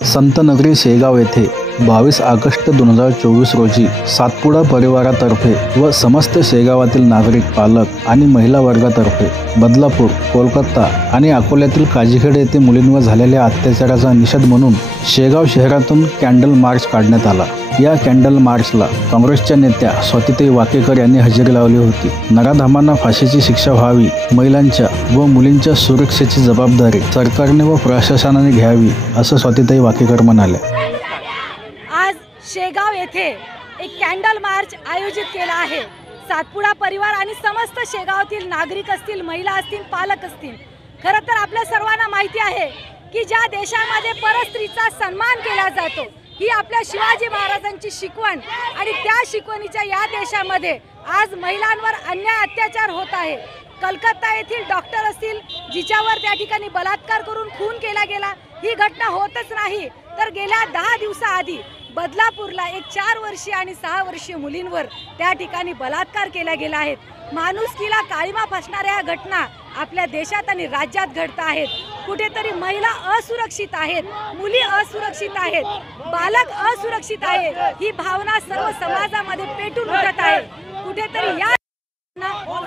संतनगरी शेगाव येथे 22 ऑगस्ट 2024 रोजी सातपुडा परिवारातर्फे व समस्त शेगावातील नागरिक, पालक आणि महिला वर्गातर्फे बदलापूर, कोलकाता आणि अकोल्यातील काजीखेड येथे मुलींवर झालेल्या अत्याचाराचा निषेध म्हणून शेगाव शहरातून कॅन्डल मार्च काढण्यात आला। या कॅन्डल मार्चला काँग्रेसच्या नेत्या स्वातीताई वाकेकर यांनी हजेरी लावली होती। नराधमांना फाशीची शिक्षा व्हावी, महिलांच्या व मुलींच्या सुरक्षेची जबाबदारी सरकारने व प्रशासनाने घ्यावी, असं स्वातीताई वाकेकर म्हणाल्या। आज शेगाव येथे एक कॅन्डल मार्च आयोजित केला आहे। सातपुडा परिवार आणि समस्त शेगावातील नागरिक असतील, महिला असतील, पालक असतील, खरं तर आपल्या सर्वांना माहिती आहे की ज्या देशामध्ये परस्त्रीचा सन्मान केला जातो ही आपल्या शिवाजी महाराजांची शिकवण, आणि त्या शिकवणीच्या या देशामध्ये आज महिलांवर अन्याय अत्याचार होत आहे। कलकत्ता येथील डॉक्टर असतील जिच्यावर त्या ठिकाणी बलात्कार करून खून केला गेला, ही घटना होतच नाही तर गेल्या 10 दिवसाआधी बदलापूरला एक 4 वर्षीय आणि 6 वर्षीय मुलींवर त्या ठिकाणी बलात्कार केला गेला आहे। माणुसकीला काळीमा फासणाऱ्या या घटना आपल्या देशात आणि राज्यात घडत आहेत। कुठेतरी महिला असुरक्षित आहेत, मुली असुरक्षित आहेत, बालक असुरक्षित आहे, ही भावना सर्व समाजामध्ये पेटून उठत आहे। कुठेतरी या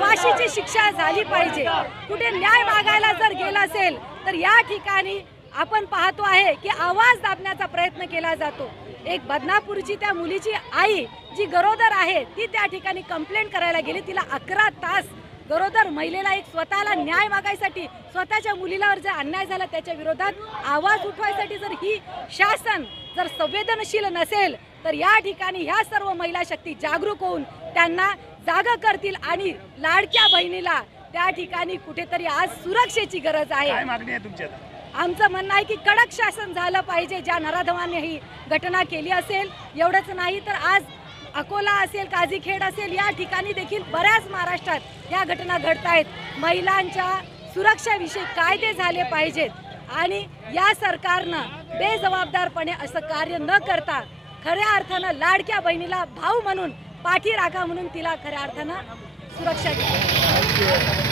फाशीची शिक्षा झाली पाहिजे। कुठे न्याय मागायला जर गेला असेल तर या ठिकाणी आपण पाहतो आहे की आवाज दाबण्याचा प्रयत्न केला जातो। एक बदनापूरची त्या मुलीची आई जी गरोदर आहे ती त्या ठिकाणी कंप्लेंट करायला गेली। तिला 11 तास गरोदर महिलेला एक स्वतःला न्याय मागायसाठी, स्वतःच्या मुलीलावर जर अन्याय झाला त्याच्या विरोधात आवाज उठवायसाठी जर ही शासन जर संवेदनशील नसेल तर या ठिकाणी ह्या सर्व महिला शक्ती जागरूक होऊन त्यांना जागा करतील आणि लाडक्या बहिणीला त्या ठिकाणी कुठेतरी आज सुरक्षेची गरज आहे। काय मागणी आहे तुमची? आमचं म्हणणं आहे की कडक शासन झालं पाहिजे। ज्या नराधमांनी ही घटना केली असेल, एवढंच नाही तर आज अकोला असेल, काजीखेड असेल, या ठिकाणी देखील बऱ्याच महाराष्ट्रात या घटना घडत आहेत। महिलांच्या सुरक्षेविषयी कायदे झाले पाहिजेत आणि या सरकारनं बेजबाबदारपणे असं कार्य न करता खऱ्या अर्थानं लाडक्या बहिणीला भाऊ म्हणून, पाठी राखा म्हणून तिला खऱ्या अर्थानं सुरक्षा द्यावी।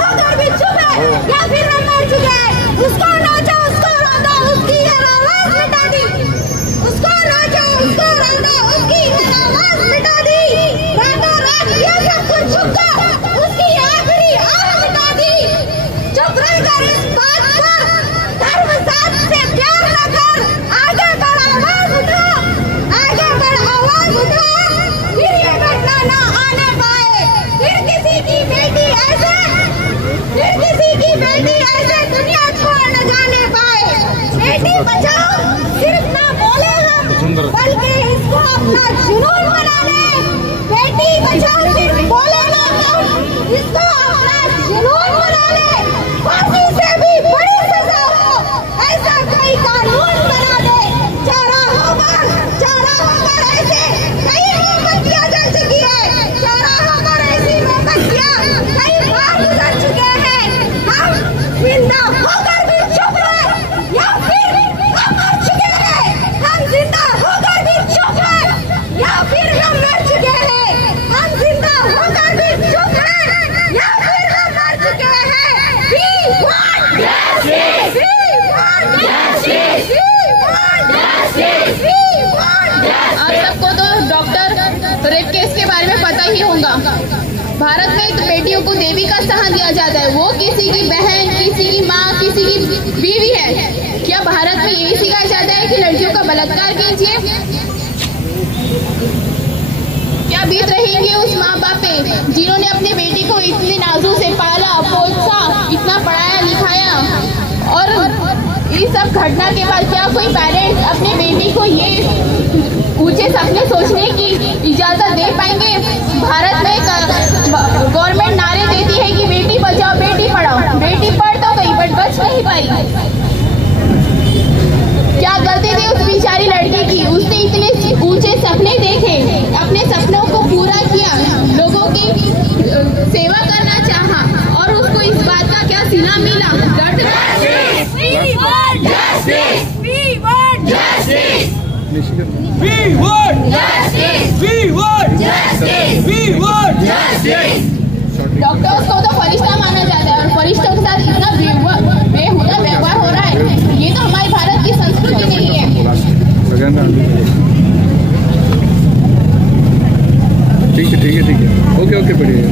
होकर भी चुप है या फिर हम मर चुके हैं। उसको नाचा, उसको रोता, उसकी हर आवाज मिटा दी। उसको नाचा, उसको रोता, उसकी हर आवाज मिटा दी। रातों रात ये सब कुछ छुप गया, उसकी आखिरी आह मिटा दी। चुप रहकर इस बात पर धर्म साथ से प्यार न कर, आगे बढ़ आवाज उठा, आगे बढ़ आवाज उठा। फिर ये घटना न आने पाए, फिर किसी की बेटी ऐसे दुनिया छोड़ न जाने पाए। बेटी बचाओ सिर्फ ना बोले हम, बल्कि इसको अपना जुनून बना ले। बेटी बचाओ सिर्फ बोले ना हम, इसको अपना जुनून बना ले। फांसी से भी बड़ी सजा हो, ऐसा कोई कानून बना दे। चारा होकर ऐसे कई मोमबत्तियां जल चुकी है, चारा होकर ऐसी मोमबत्तियां कई बार गुजर चुके हैं। हम जिंदा होकर भी चुप रहे या फिर हम मर चुके हैं। हम जिंदा होकर भी चुप रहे या फिर हम मर चुके हैं। हम जिंदा होकर भी चुप रहे या फिर हम मर चुके हैं। We want justice. We want justice. We want justice. We want justice. आप सबको तो डॉक्टर रेप केस के बारे में पता ही होगा। भारत में तो बेटियों को देवी का स्थान दिया जाता है। वो किसी की बहन, किसी की माँ, किसी की बीवी है। क्या भारत में यही सिखाया जाता है कि लड़कियों का बलात्कार कीजिए? क्या बीत रहेंगे उस माँ बाप पे जिन्होंने अपनी बेटी को इतने नाजुक से पाला पोसा, इतना पढ़ाया लिखाया, और इस सब घटना के बाद क्या कोई पेरेंट्स अपने बेटी को ये ऊंचे सपने सोचने की इजाजत दे पाएंगे? भारत में गवर्नमेंट नारे देती है कि बेटी बचाओ बेटी पढ़ाओ। बेटी पढ़ तो गई बट बच नहीं पाई। क्या गलती थी उस बेचारी लड़की की? उसने इतने ऊंचे सपने देखे, अपने सपनों को पूरा किया, लोगों की सेवा करना चाहा, और उसको इस बात का क्या सिला मिला? दर्द। We want justice. We want justice. We want Justice. we want Justice. we want justice. Doctors को तो फरिश्ता माना जाता है और फरिश्तों के साथ इतना बेहुदा व्यवहार हो रहा है। ये तो हमारे भारत की संस्कृति नहीं है। ठीक है ओके बढ़िया।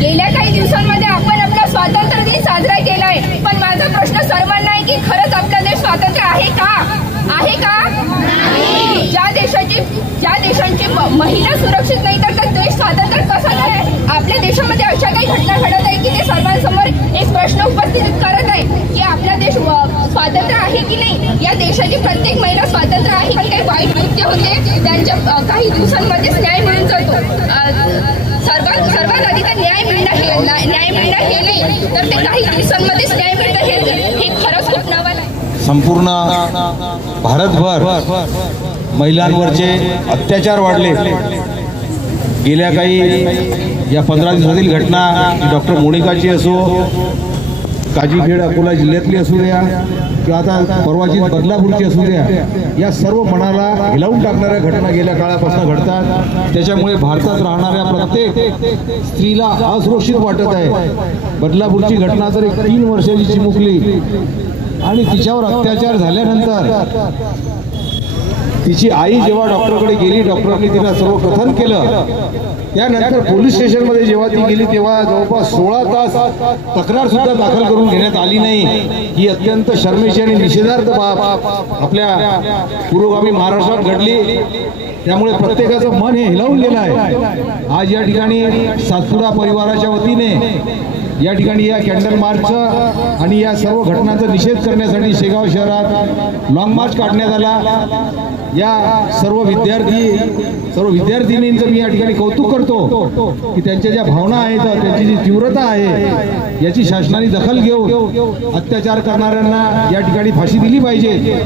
गेल्या काही दिवसांमध्ये आपण आपला स्वातंत्र्य दिन साजरा केलाय, पण माझा प्रश्न सर्वांना आहे की खरंच आपला देश स्वातंत्र्य आहे का? ज्या देशांची महिला सुरक्षित नाही तर देश स्वातंत्र्य कसा आहे? आपल्या देशामध्ये अशा काही घटना घडत आहे की ते सर्वांसमोर एक प्रश्न उपस्थित करत आहे की आपला देश स्वातंत्र्य आहे की नाही? या देशाची प्रत्येक महिला स्वातंत्र्य आहे की काही वाईट कृत्य होते त्यांच्या काही दिवसांमध्येच न्याय मिळून जातो। सर्वात आधी तर न्याय मिळणं हे नाही तर ते काही दिवसांमध्येच न्याय मिळणं हे खरंच खूप नवल आहे। संपूर्ण भारतभर महिलांवरचे अत्याचार वाढले। गेल्या काही या 15 दिवसातील घटना डॉक्टर मोनिकाची असो, काजीखेड अकोला जिल्ह्यातली असू द्या किंवा आता परवाची बदलापूरची असू द्या, या सर्व मनाला हिलावून टाकणाऱ्या घटना गेल्या काळापासून घडतात। त्याच्यामुळे भारतात राहणाऱ्या प्रत्येक स्त्रीला असुरक्षित वाटत आहे। बदलापूरची घटना तर एक 3 वर्षाची चिमुकली आणि तिच्यावर अत्याचार झाल्यानंतर तिची आई जेव्हा डॉक्टरकडे गेली, डॉक्टरांनी तिला सर्व कथन केलं। त्यानंतर पोलीस स्टेशनमध्ये जेव्हा ती गेली तेव्हा जवळपास 16 तास तक्रार सुद्धा दाखल करून घेण्यात आली नाही। ही अत्यंत शर्मेची आणि निषेधार्थ बाब आपल्या पुरोगामी महाराष्ट्रात घडली। त्यामुळे प्रत्येकाचं मन हे हिलावून गेलं आहे। आज या ठिकाणी सातपुडा परिवाराच्या वतीने या ठिकाणी या कॅन्डल मार्चचा आणि या सर्व घटनांचा निषेध करण्यासाठी शेगाव शहरात लॉंग मार्च काढण्यात आला। या सर्व विद्यार्थिनींचं मी या ठिकाणी कौतुक करतो की त्यांच्या ज्या भावना आहेत, त्यांची जी तीव्रता आहे, याची शासनाने दखल घेऊन अत्याचार करणाऱ्यांना या ठिकाणी फाशी दिली पाहिजे।